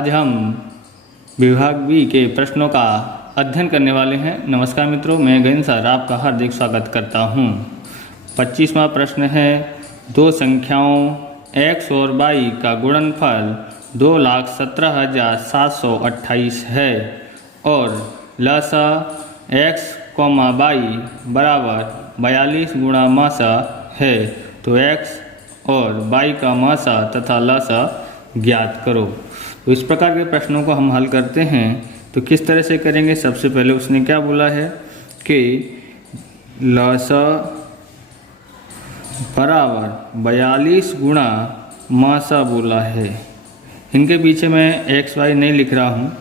आज हम विभाग बी के प्रश्नों का अध्ययन करने वाले हैं। नमस्कार मित्रों, मैं गगन सर आपका हार्दिक स्वागत करता हूं। 25वां प्रश्न है, दो संख्याओं x और y का गुणनफल 2,17,728 है और लसा x, y बराबर 42 गुणा मासा है, तो x और y का मासा तथा लसा ज्ञात करो। तो इस प्रकार के प्रश्नों को हम हल करते हैं तो किस तरह से करेंगे। सबसे पहले उसने क्या बोला है कि लसा बराबर 42 गुणा मासा बोला है। इनके पीछे मैं एक्स वाई नहीं लिख रहा हूँ,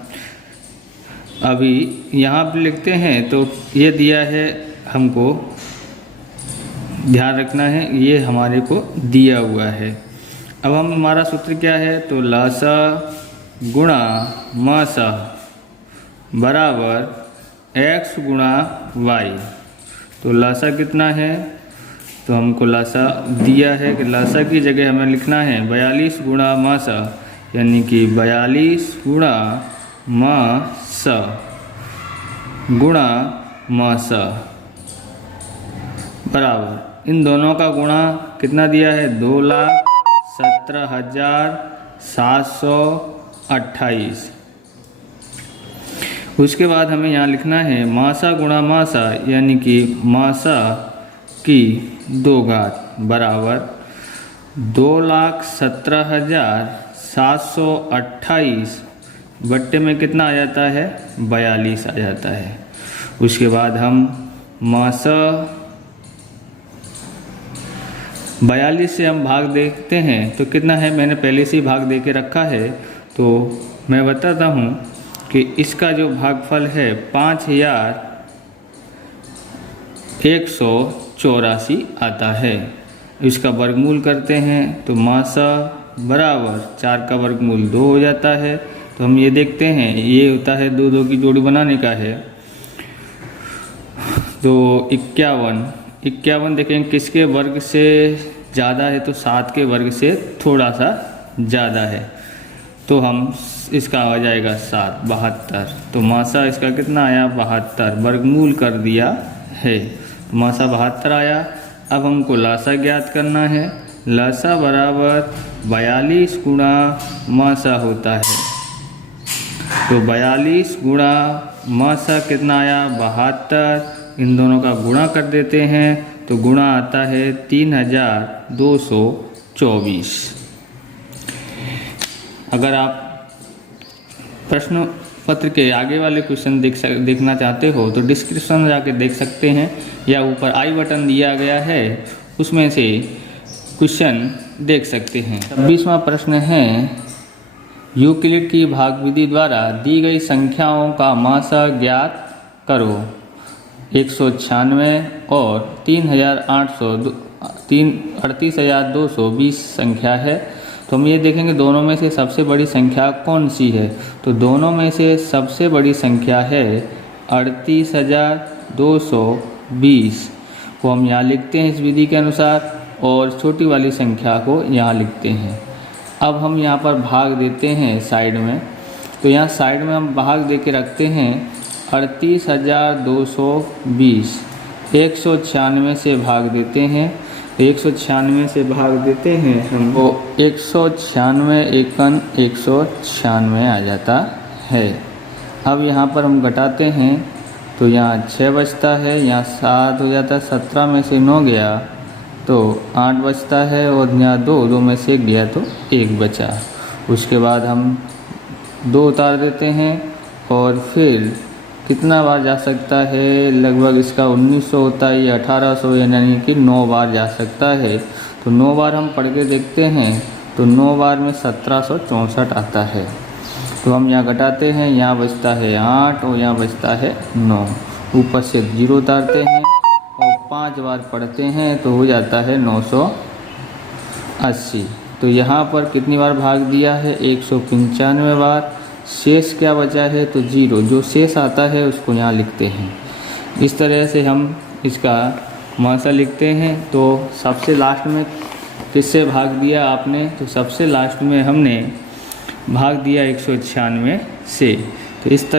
अभी यहाँ पर लिखते हैं। तो ये दिया है, हमको ध्यान रखना है, ये हमारे को दिया हुआ है। अब हमारा सूत्र क्या है, तो लसा गुणा मासा बराबर x गुणा y। तो लसा कितना है, तो हमको लसा दिया है कि लसा की जगह हमें लिखना है 42 गुणा मासा, यानी कि 42 गुणा मासा गुणा मासा बराबर इन दोनों का गुणा कितना दिया है, 2,17,728। उसके बाद हमें यहाँ लिखना है मासा गुणा मासा, यानी कि मासा की 2 घात बराबर 2,17,728 बट्टे में कितना आ जाता है, 42 आ जाता है। उसके बाद हम मासा 42 से हम भाग देखते हैं तो कितना है, मैंने पहले से ही भाग दे के रखा है। तो मैं बताता हूँ कि इसका जो भागफल है 5,184 आता है। इसका वर्गमूल करते हैं तो मासा बराबर 4 का वर्गमूल 2 हो जाता है। तो हम ये देखते हैं, ये होता है 2 की जोड़ी बनाने का है। तो 51 देखेंगे किसके वर्ग से ज़्यादा है, तो 7 के वर्ग से थोड़ा सा ज़्यादा है, तो हम इसका आ जाएगा 7, 72। तो मासा इसका कितना आया, 72, वर्गमूल कर दिया है, तो मासा 72 आया। अब हमको लासा ज्ञात करना है। लासा बराबर 42 गुणा मासा होता है, तो 42 गुणा मासा कितना आया, 72। इन दोनों का गुणा कर देते हैं तो गुणा आता है 3,224। अगर आप प्रश्न पत्र के आगे वाले क्वेश्चन देखना चाहते हो तो डिस्क्रिप्शन में जाके देख सकते हैं, या ऊपर आई बटन दिया गया है, उसमें से क्वेश्चन देख सकते हैं। 26वां प्रश्न है, यूक्लिड की भाग विधि द्वारा दी गई संख्याओं का मासा ज्ञात करो। 196 और 38,220 संख्या है। तो हम ये देखेंगे दोनों में से सबसे बड़ी संख्या कौन सी है। तो दोनों में से सबसे बड़ी संख्या है 38,220 को हम यहाँ लिखते हैं इस विधि के अनुसार, और छोटी वाली संख्या को यहाँ लिखते हैं। अब हम यहाँ पर भाग देते हैं साइड में, तो यहाँ साइड में हम भाग दे के रखते हैं 38,220। 196 से भाग देते हैं, 196 से भाग देते हैं हमको 196 एकन 196 आ जाता है। अब यहाँ पर हम घटाते हैं तो यहाँ 6 बचता है, यहाँ 7 हो जाता है, 17 में से 9 गया तो 8 बचता है, और यहाँ 2 में से 1 गया तो 1 बचा। उसके बाद हम 2 उतार देते हैं, और फिर कितना बार जा सकता है, लगभग इसका 1900 होता है या 1800, यानी कि 9 बार जा सकता है। तो 9 बार हम पढ़ के देखते हैं तो 9 बार में 1764 आता है। तो हम यहाँ घटाते हैं, यहाँ बचता है 8 और यहाँ बचता है 9, ऊपर से 0 उतारते हैं और 5 बार पढ़ते हैं तो हो जाता है 980। तो यहाँ पर कितनी बार भाग दिया है, 195 बार। शेष क्या बचा है, तो 0, जो शेष आता है उसको यहाँ लिखते हैं। इस तरह से हम इसका मासा लिखते हैं। तो सबसे लास्ट में किससे भाग दिया आपने, तो सबसे लास्ट में हमने भाग दिया 196 से। तो इस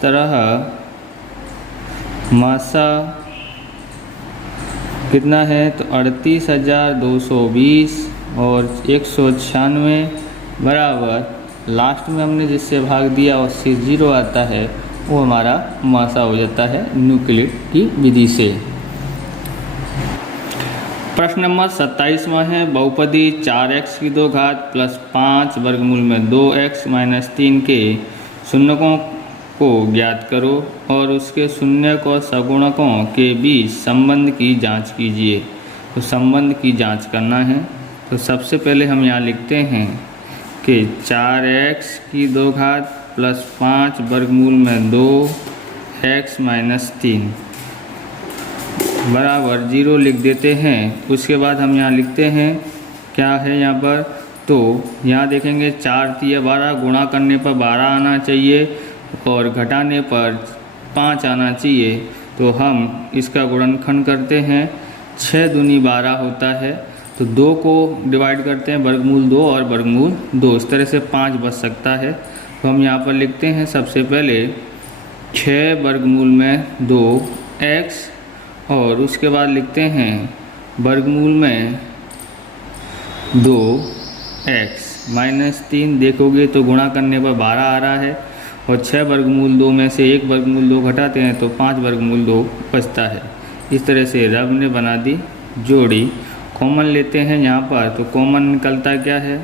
तरह मासा कितना है तो 38,220 और 196 बराबर लास्ट में हमने जिससे भाग दिया उससे 0 आता है, वो हमारा मासा हो जाता है न्यूक्लिड की विधि से। प्रश्न नंबर 27वां है, बहुपदी 4x की 2 घात प्लस 5 वर्गमूल में 2x माइनस 3 के शून्यकों को ज्ञात करो और उसके शून्यक और सगुणकों के बीच संबंध की जांच कीजिए। तो संबंध की जांच करना है, तो सबसे पहले हम यहाँ लिखते हैं कि 4x की 2 घात प्लस 5 वर्गमूल में 2x माइनस 3 बराबर 0 लिख देते हैं। उसके बाद हम यहाँ लिखते हैं क्या है यहाँ पर, तो यहाँ देखेंगे 4 तिया 12, गुणा करने पर 12 आना चाहिए और घटाने पर 5 आना चाहिए। तो हम इसका गुणनखंड करते हैं, 6 दूनी 12 होता है, तो 2 को डिवाइड करते हैं वर्गमूल 2 और वर्गमूल 2, इस तरह से 5 बच सकता है। तो हम यहाँ पर लिखते हैं सबसे पहले 6 वर्गमूल में 2x और उसके बाद लिखते हैं वर्गमूल में 2x माइनस 3, देखोगे तो गुणा करने पर 12 आ रहा है और 6 वर्गमूल 2 में से 1 वर्गमूल 2 घटाते हैं तो 5 वर्गमूल 2 बचता है। इस तरह से रब ने बना दी जोड़ी। कॉमन लेते हैं यहाँ पर, तो कॉमन निकलता क्या है,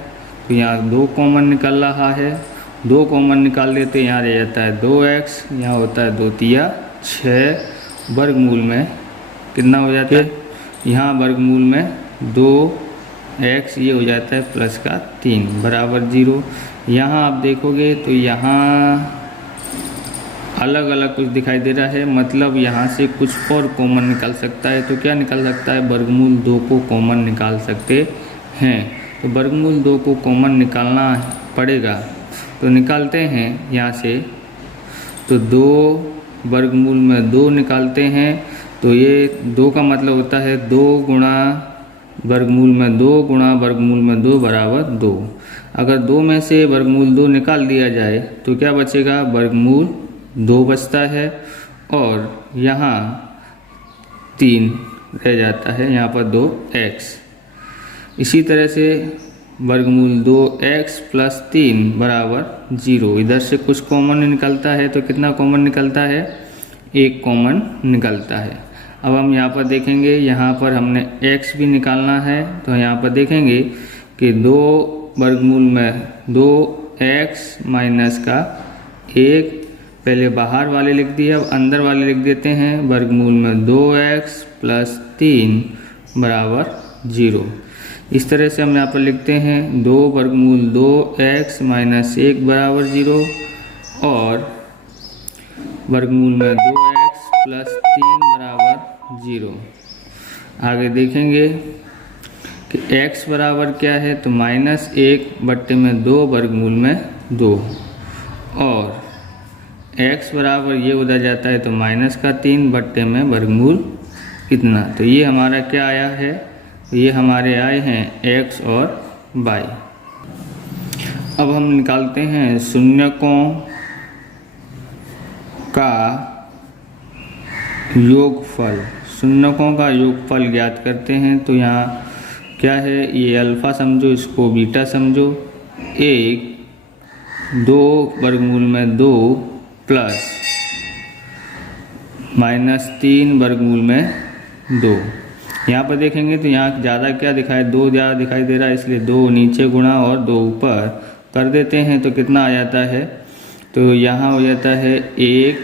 तो यहाँ 2 कॉमन निकल रहा है, 2 कॉमन निकाल लेते हैं, यहाँ रह जाता है 2x, यहाँ होता है 2 तिया 6 वर्गमूल में कितना हो जाता है, यहाँ वर्गमूल में 2x ये हो जाता है प्लस का 3 बराबर 0। यहाँ आप देखोगे तो यहाँ अलग अलग कुछ दिखाई दे रहा है, मतलब यहाँ से कुछ और कॉमन निकल सकता है। तो क्या निकल सकता है, वर्गमूल 2 को कॉमन निकाल सकते हैं। तो वर्गमूल 2 को कॉमन निकालना पड़ेगा, तो निकालते हैं यहाँ से। तो 2 वर्गमूल में 2 निकालते हैं, तो ये 2 का मतलब होता है 2 गुणा वर्गमूल में 2 गुणा वर्गमूल में 2 बराबर 2। अगर 2 में से वर्गमूल 2 निकाल दिया जाए तो क्या बचेगा, वर्गमूल 2 बचता है और यहाँ 3 रह जाता है, यहाँ पर 2x। इसी तरह से वर्गमूल 2x प्लस 3 बराबर 0। इधर से कुछ कॉमन निकलता है, तो कितना कॉमन निकलता है, 1 कॉमन निकलता है। अब हम यहाँ पर देखेंगे, यहाँ पर हमने x भी निकालना है, तो यहाँ पर देखेंगे कि 2 वर्गमूल में 2x माइनस का 1, पहले बाहर वाले लिख दिए, अब अंदर वाले लिख देते हैं, वर्गमूल में 2x प्लस 3 बराबर 0। इस तरह से हम यहाँ पर लिखते हैं 2 वर्गमूल 2x माइनस 1 बराबर 0 और वर्गमूल में 2x प्लस 3 बराबर 0। आगे देखेंगे कि x बराबर क्या है, तो -1/2 वर्गमूल में 2 और x बराबर ये उधर जाता है तो -3 में वर्गमूल कितना, तो ये हमारा क्या आया है, तो ये हमारे आए हैं x और y। अब हम निकालते हैं शून्यकों का योगफल। शून्यकों का योगफल ज्ञात करते हैं, तो यहाँ क्या है, ये अल्फ़ा समझो, इसको बीटा समझो। 2 वर्गमूल में 2 प्लस -3 वर्गमूल में 2। यहाँ पर देखेंगे तो यहाँ ज़्यादा क्या दिखाई, 2 ज़्यादा दिखाई दे रहा है, इसलिए 2 नीचे गुणा और 2 ऊपर कर देते हैं, तो कितना आ जाता है, तो यहाँ हो जाता है 1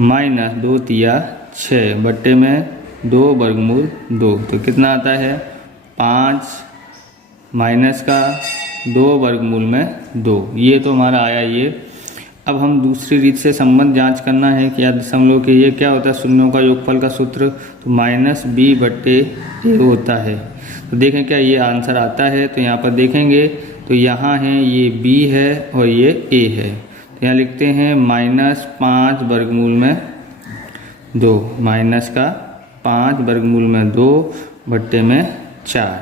माइनस 2 तिया 6 बट्टे में 2 वर्गमूल 2, तो कितना आता है 5 माइनस का 2 वर्गमूल में 2। ये तो हमारा आया ये। अब हम दूसरी रीत से संबंध जांच करना है कि याद समझो कि ये क्या होता है, शून्यों का योगफल का सूत्र, तो -b/a होता है। तो देखें क्या ये आंसर आता है, तो यहाँ पर देखेंगे तो यहाँ है ये b है और ये a है, तो यहाँ लिखते हैं -5 वर्गमूल में 2, माइनस का 5 वर्गमूल में 2 बट्टे में 4।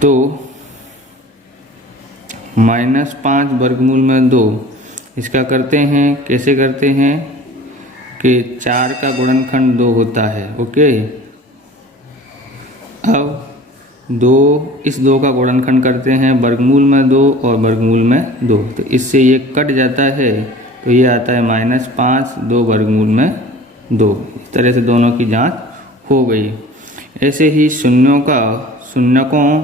तो -5 वर्गमूल में 2। इसका करते हैं, कैसे करते हैं कि 4 का गुणनखंड 2 होता है। ओके, अब 2 इस 2 का गुणनखंड करते हैं वर्गमूल में 2 और वर्गमूल में 2, तो इससे ये कट जाता है, तो ये आता है -5 2 वर्गमूल में 2। इस तरह से दोनों की जांच हो गई। ऐसे ही शून्यों का शून्यकों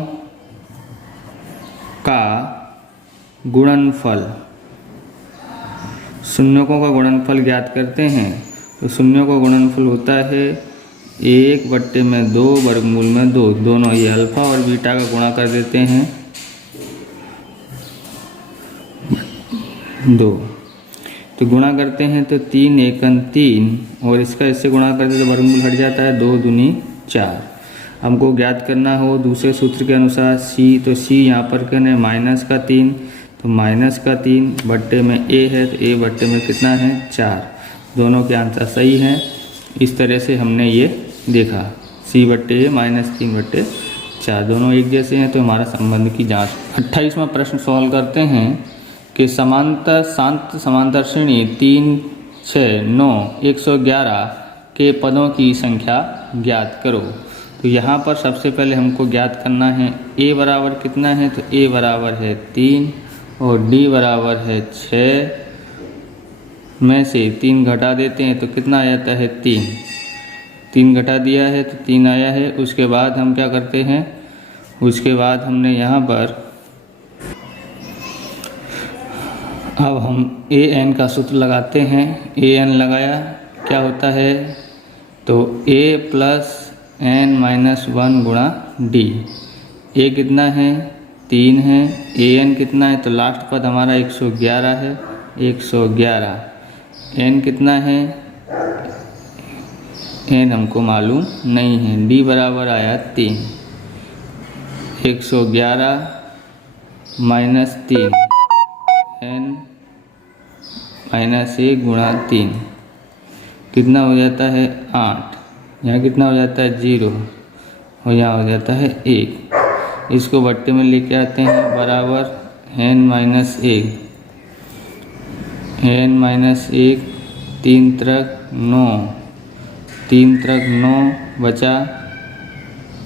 का गुणनफल, शून्यकों का गुणनफल ज्ञात करते हैं। तो शून्यों का गुणनफल होता है 1/2 वर्गमूल में 2। दोनों ये अल्फा और बीटा का गुणा कर देते हैं 2, तो गुणा करते हैं तो 3 एकन 3, और इसका इससे गुणा करते तो वर्गमूल हट जाता है, 2 दूनी 4। हमको ज्ञात करना हो दूसरे सूत्र के अनुसार c, तो c यहाँ पर कहने -3, तो -3 बट्टे में a है, तो a बट्टे में कितना है 4। दोनों के आंसर सही हैं। इस तरह से हमने ये देखा c बट्टे a -3/4 दोनों एक जैसे हैं, तो हमारा संबंध की जांच। 28वां प्रश्न सॉल्व करते हैं कि समांतर श्रेणी 3, 6, 9, 111 के पदों की संख्या ज्ञात करो। तो यहाँ पर सबसे पहले हमको ज्ञात करना है a बराबर कितना है, तो a बराबर है 3 और d बराबर है 6 में से 3 घटा देते हैं, तो कितना आ जाता है 3 घटा दिया है तो 3 आया है। उसके बाद हम क्या करते हैं, उसके बाद हमने यहाँ पर अब हम an का सूत्र लगाते हैं। an लगाया क्या होता है, तो a + n-1 गुणा d। a कितना है 3 है, an कितना है, तो लास्ट पद हमारा 111 है, 111। n कितना है, n हमको मालूम नहीं है, d बराबर आया 3, 111 - 3 n -1 गुणा 3 कितना हो जाता है 8। यहाँ कितना हो जाता है 0 और यहाँ हो जाता है 1। इसको बट्टे में लेके आते हैं, बराबर n -1 3 त्रिक 9, 3 त्रिक 9 बचा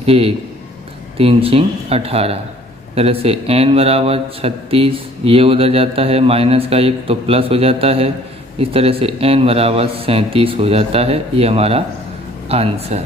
1, 3 × 18। तरह से n बराबर 36, ये उधर जाता है -1 तो प्लस हो जाता है। इस तरह से n बराबर 37 हो जाता है। ये हमारा आंसर।